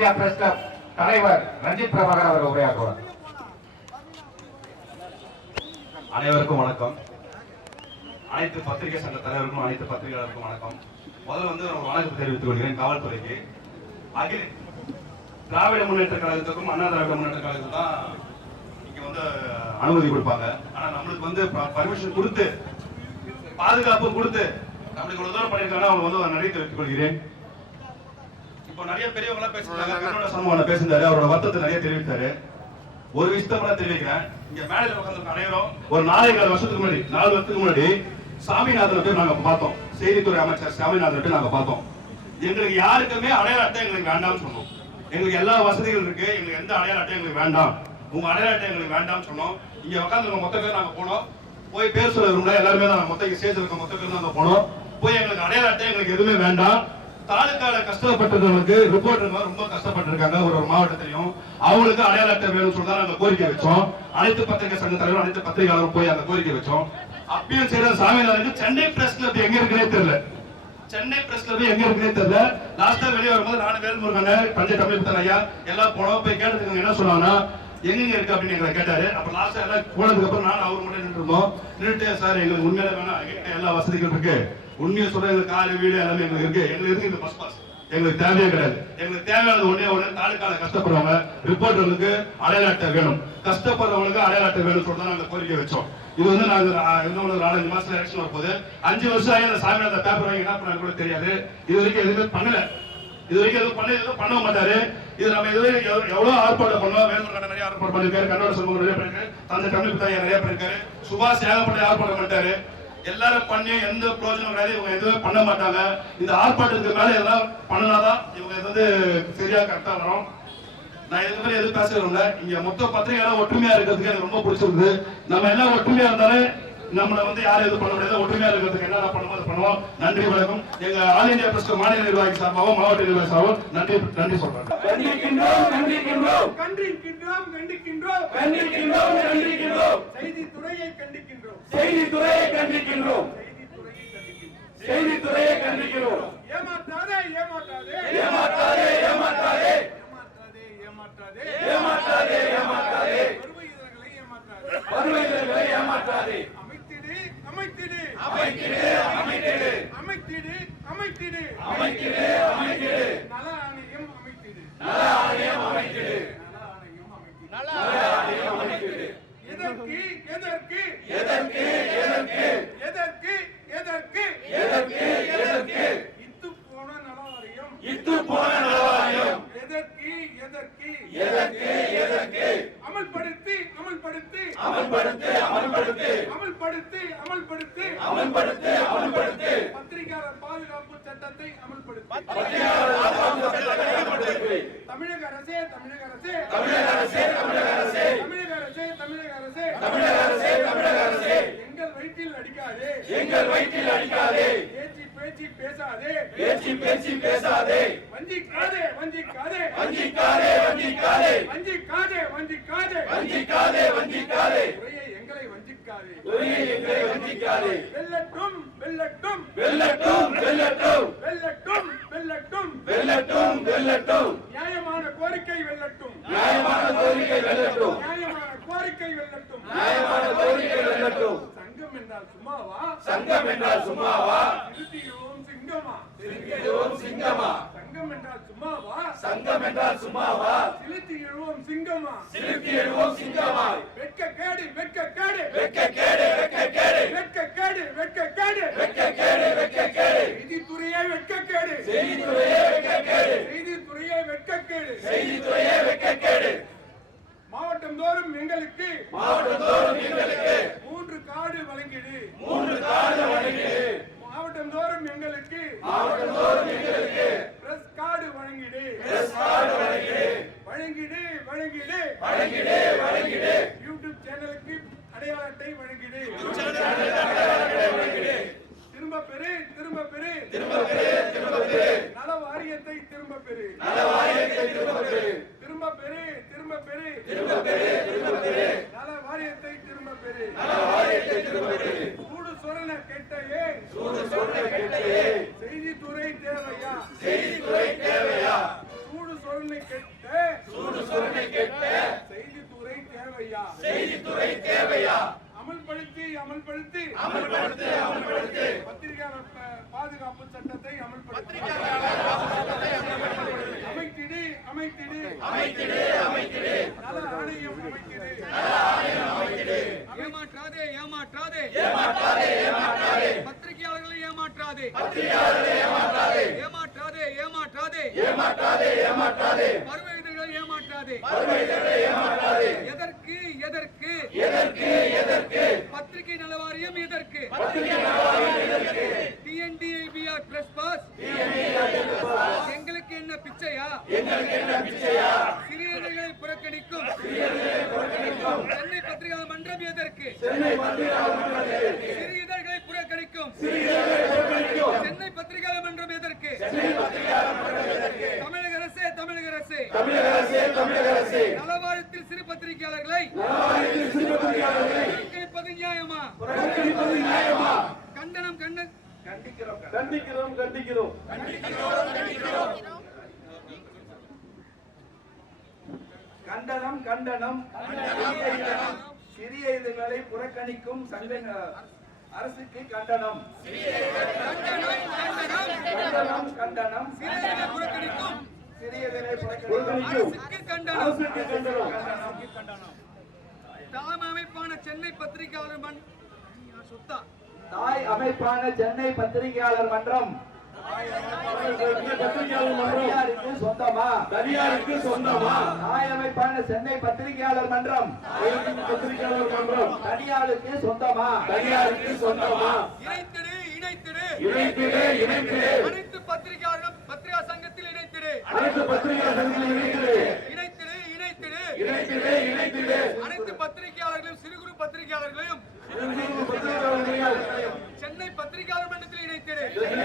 India press club தலைவர் ரஞ்சித் பிரபாகர் அவர்கள் உரையாற்றுவார். அனைவருக்கும் வணக்கம். அனைத்து பத்திரிகை சங்க தலைவருக்கும் அனைத்து பத்திரிகையாளருக்கும் வணக்கம். முதல்ல ஒரு வணக்கம் தெரிவித்துக் கொள்கிறேன் காவல்துறைக்கு. அகில திராவிட முன்னேற்ற கழகத்துக்கும் அண்ணா திராவிட முன்னேற்ற கழகத்துக்கும் தான் இங்க அனுமதி கொடுப்பாங்க. ஆனா நம்மளுக்கு பர்மிஷன் கொடுத்து பாதுகாப்பு கொடுத்து நம்மளுக்கு ஒரு தூரம் பண்ணிருக்காங்க. அவங்க நிறைய தெரிவித்துக் கொள்கிறேன். இப்போ நிறைய பெரியவங்க எல்லாம் பேசுறாங்க. கண்ணோட சமூகம் பேசினாரு, அவரோட வருத்தத்தை நிறைய தெரிவித்தாரு. ஒரு விஷயத்தை தெரிவிக்கிறேன். இங்க மேடையில் உட்கார்ந்து அனைவரும் ஒரு 4 வருஷத்துக்கு முன்னாடி சாமிநாதனை போய் நாங்க பார்த்தோம். செய்தித்துறை அமைச்சர் சாமிநாதனை போய் நாங்க பார்த்தோம். எங்களுக்கு யாருக்குமே அடையாள அட்டை எங்களுக்கு வேண்டாம்னு சொன்னோம். எங்களுக்கு எல்லா வசதிகள் இருக்கு, எங்களுக்கு எந்த அடையாள அட்டை எங்களுக்கு வேண்டாம், உங்க அடையாள அட்டை எங்களுக்கு வேண்டாம்னு சொன்னோம். இங்க உட்காந்து மொத்த பேர் நாங்க போனோம். போய் பேர் சொல்ல எல்லாருமே தான் மொத்த ஸ்டேஜ் இருக்க மொத்த பேர் நாங்க போனோம். போய் எங்களுக்கு அடையாள அட்டை எங்களுக்கு எதுவுமே வேண்டாம். தாலுக்கால கஷ்டப்பட்டவங்களுக்கு ரிப்போர்ட்டர் ரொம்ப கஷ்டப்பட்டு இருக்காங்க ஒரு மாவட்டத்திலையும். அவங்களுக்கு அடையாள அட்டை வேணும்னு சொல்லி நாங்க கோரிக்கை வச்சோம். அனைத்து பத்திரிகை சங்க தலைவர் அனைத்து பத்திரிகையாளரும் போய் அந்த கோரிக்கை வச்சோம். அப்பயும் செய்யற சாமிநாதனுக்கு சென்னை பிரஸ் கிளப் எங்க இருக்குன்னே தெரியல. சென்னை பிரஸ் கிளப் எங்க இருக்குன்னே தெரியல. லாஸ்டா வெளியே வரும்போது நானும் வேல்முருகன் பஞ்ச தமிழ் ஐயா எல்லாம் போனோம். போய் கேட்டதுக்கு என்ன சொன்னாங்கன்னா எங்க இருக்கு அப்படின்னு எங்களை கேட்டாரு. அப்ப லாஸ்டா எல்லாம் போனதுக்கு அப்புறம் நானும் அவர் மட்டும் நின்று இருந்தோம். நின்றுட்டு சார் எங்களுக்கு உண்மையில வேணாம், எல்லா வசதிகள் இருக்கு, உண்மையை சொல்ற எங்களுக்கு காரு வீடு எல்லாமே எங்களுக்கு இருக்கு, எங்களுக்கு இந்த பஸ் பாஸ் எங்களுக்கு தேவையே கிடையாது. எங்களுக்கு தேவையானது ஒண்ணே தாலுக்கால கஷ்டப்படுறவங்க ரிப்போர்ட்டர்களுக்கு அடையாள அட்டை வேணும், கஷ்டப்படுறவங்களுக்கு அடையாள அட்டை வேணும் சொல்லிட்டு நாங்க கோரிக்கை வச்சோம். இது நாங்க இன்னொரு 4-5 மாசத்துல எலெக்ஷன் வரப்போது. 5 வருஷம் ஆகி அந்த சாமிநாத பேப்பர் வாங்கி என்ன பண்ணாங்க கூட தெரியாது. இது வரைக்கும் எதுவுமே பண்ணல. இது வரைக்கும் எதுவும் பண்ண மாட்டாரு. இது நம்ம இதுவே எவ்வளவு ஆர்ப்பாட்டம் பண்ணோம். வேலுமணி நிறைய ஆர்ப்பாட்டம் பண்ணிருக்காரு, கண்ணோட சமூகம் நிறைய பண்ணிருக்காரு, தந்தை தமிழ் தாயா நிறைய பண்ணிருக்காரு, சுபாஷ் ஏகப்பட்ட ஆர்ப்பாட்டம் பண்ணிட்டாரு. எல்லாரும் பண்ணி எந்த பிரயோஜனம் கிடையாது. இவங்க எதுவுமே பண்ண மாட்டாங்க. இந்த ஆர்ப்பாட்டத்துக்கு மேல எல்லாம் பண்ணனாதான் இவங்க சரியா கரெக்டா வரும். நான் இது மாதிரி எதுவும் பேசுறேன். இங்க மொத்த பத்திரிகையாளர் ஒற்றுமையா இருக்கிறதுக்கு எனக்கு ரொம்ப பிடிச்சிருக்கு. நம்ம எல்லாம் ஒற்றுமையா இருந்தாலே நம்மள யாரும் எதுவும் பண்ண முடியாது. ஒற்றுமையா இருக்கிறதுக்கு என்ன பண்ணுவோம் அதை பண்ணுவோம். நன்றி வணக்கம். எங்க ஆல் இந்தியா பிரஸ் மாநில நிர்வாகி சார்பாகவும் மாவட்ட நிர்வாகி சார்பாகவும் நன்றி சொல்றேன். செய்தித்துறையை கண்டிக்கின்றோம். செய்தித்துறையை கண்டிக்கிறோம். ஏமாற்றாதே ஏமாற்றாதே ஏமாற்றாதே ஏமாற்றாதே ஏமாற்றாதே ஏமாற்றாதே ஏமாற்றாதே வருவதர்களை ஏமாற்றாதே. அமைத்திடு அமைத்திடு அமைத்திடு அமைத்திடு அமைத்திடு அமைத்திடு அமைத்திடு அமைத்திடு நல ஆணையம் அமைத்திடு நல ஆணையம் அமைத்திடு நல ஆணையம் அமைத்திடு. எதற்கு எதற்கு எதற்கு எதற்கு எதற்கு எதற்கு எதற்கு எதற்கு இத்து போன நலவாரியம் இத்து போன நலவாரியம் எதற்கு எதற்கு எதற்கு எதற்கு அமல்படுத்தி அமல்படுத்தி அமல்படுத்தி அமல்படுத்தி அமல்படுத்தி அமல்படுத்தி அமல்படுத்தி அமல்படுத்தி பத்திரிகையாளர் பாதுகாப்பு சட்டத்தை அமல்படுத்தி பத்திரிகையாளர் பாதுகாப்பு சட்டத்தை அமல்படுத்தி. தமிழக அரசே தமிழக அரசே தமிழக அரசே தமிழக அரசே தமிழக அரசே தமிழக அரசே தமிழக அரசே தமிழக அரசே எங்கள் வயிற்றில் அடிக்காதே எங்கள் வயிற்றில் அடிக்காதே. பேச்சு பேச்சு பேசாதே பேச்சு பேச்சு பேசாதே. வஞ்சிக்காதே வஞ்சிக்காதே வஞ்சிக்காதே வஞ்சிக்காதே வஞ்சிக்காதே வஞ்சிக்காதே வஞ்சிக்காதே வஞ்சிக்காதே. துறையை எங்களை வஞ்சிக்காதே துறையை எங்களை வஞ்சிக்காதே. வெல்லட்டும் வெல்லட்டும் வெல்லட்டும் வெல்லட்டும் வெல்லட்டும் வெல்லட்டும் வெல்லட்டும் வெல்லட்டும். நியாயமான கோரிக்கை வெல்லட்டும் நியாயமான கோரிக்கை வெல்லட்டும் நியாயமான கோரிக்கை வெல்லட்டும் நியாயமான கோரிக்கை வெல்லட்டும். சங்கம் என்றால் சும்மாவா சங்கம் என்றால் சும்மாவா திருத்திடுவோம் சிங்கமா திருத்திடுவோம் சிங்கமா. சங்கம் என்றால் சும்மாவா சங்கம் என்றால் சும்மாவா சிலுத்தி எழுவோம் சிங்கமா சிலுத்தி எழுவோம் சிங்கமா. வெட்க கேடு வெட்க கேடு வெட்க கேடு வெட்க கேடு வெட்க கேடு வெட்க கேடு வெட்க கேடு வெட்க கேடு. செய்தித்துறையே வெட்க கேடு செய்தித்துறையே வெட்க கேடு செய்தித்துறையே வெட்க கேடு செய்தித்துறையே வெட்க கேடு. மாவட்டம் தோறும் எங்களுக்கு 3 கார்டு வழங்கிடு 3 கார்டு வழங்கிடு. மாவட்டம் தோறும் எங்களுக்கு பிரஸ் கார்டு வழங்கிடு பிரஸ் கார்டு வழங்கிடு வழங்கிடு வழங்கிடு வழங்கிடு வழங்கிடு. யூடியூப் சேனலுக்கு அடையாள அட்டை வழங்கிடு திரும்ப பெறு திரும்ப பெறு திரும்ப பெறு திரும்ப பெறு. நல வாரியத்தை திரும்ப பெறு நல வாரியத்தை திரும்ப பெறு திரும்ப பெறு திரும்ப பெறு திரும்ப பெறு திரும்ப பெறு. நல வாரியத்தை திரும்ப பெறு நல வாரியத்தை திரும்ப பெறு. சூடு சொரண கெட்டையே சூடு சொரண கெட்டையே. செய்தித்துறை தேவையா செய்தித்துறை தேவையா. சூடு சொரண பாதுகாப்பு சட்டத்தை அமல்படுத்திடு. அமைத்திடு அமைத்திடு அமைத்திடு அமைத்திடு. நல ஆணையம் அமைத்திடு. ஏமாற்றாதே ஏமாற்றாதே ஏமாற்றாதே ஏமாற்றாதே பத்திரிகையாளர்களை ஏமாற்றாதே பத்திரிகையாளர்களை ஏமாற்றாதே ஏமாற்றாதே ஏமாற்றாதே ஏமாற்றாதே ஏமாற்றாதே பருவ ஏமாற்றாதே பருவதங்களை ஏமாற்றாதே. எதற்கு எதற்கு எதற்கு எதற்கு பத்திரிகை நலவாரியம் எதற்கு பத்திரிகை நலவாரியம் எதற்கு டிஎன்டிஐபிஆர் பிரஸ் பாஸ் எங்களுக்கு என்ன பிச்சையா எங்களுக்கு என்ன பிச்சையா சிறியர்களை புறக்கணிக்கும் சென்னை பத்திரிகையாளர் மன்றம் எதற்கு சென்னை பத்திரிகையாளர் மன்றம் எதற்கு சிறியர்களை புறக்கணிக்கும் சிறியர்களை புறக்கணிக்கும் சென்னை பத்திரிகையாளர் மன்றம் எதற்கு சென்னை பத்திரிகையாளர் மன்றம் எதற்கு தமிழக அரசே தமிழக அரசே தமிழக அரசே தமிழக அரசே நலவாரியத்தில் சிறு பத்திரிகையாளர்களை நலவாரியத்தில் சிறு பத்திரிகையாளர்களை புறக்கணிப்பது நியாயமா புறக்கணிப்பது நியாயமா? கண்டனம் கண்டனம் கண்டிக்கிறோம் கண்டிக்கிறோம் கண்டிக்கிறோம் கண்டனம் கண்டனம் சிறிய இதழ்களை புறக்கணிக்கும் சங்க அரசுக்கு கண்டனம் கண்டனம் கண்டனம் சிறியர்களை புறக்கணிக்கும் சிறிய இதழை புறக்கணிக்கும் அரசுக்கு கண்டனம் அரசுக்கு கண்டனம். தாம் அமைப்பான சென்னை பத்திரிகையாளர் சுத்தா தாய் அமைப்பான சென்னை பத்திரிகையாளர் மன்றம் பத்திரிகையாளர் மன்றம் தனியாருக்கு சொந்தமா தனியாருக்கு சொந்தமா? தாய் அமைப்பான சென்னை பத்திரிகையாளர் மன்றம் பத்திரிகையாளர் மன்றம் தனியாருக்கு சொந்தமா தனியாருக்கு சொந்தமா? இணைத்திடு இணைத்திடு இணைத்திடு இணைத்திடு. அனைத்து பத்திரிகையாளர்களும் பத்திரிகா சங்கத்தில் இணைத்திடு அனைத்து பத்திரிகையாளர் சங்கத்தில் இணைத்திடு. இணைத்திடு இணைத்திடு இணைத்திடு இணைத்திடு. அனைத்து பத்திரிகையாளர்களையும் சிறு குறு பத்திரிகையாளர்களையும் பத்திரிகையாளர்களையும் சென்னை பத்திரிகையாளர் மன்றத்தில் இணைத்திடு சென்னை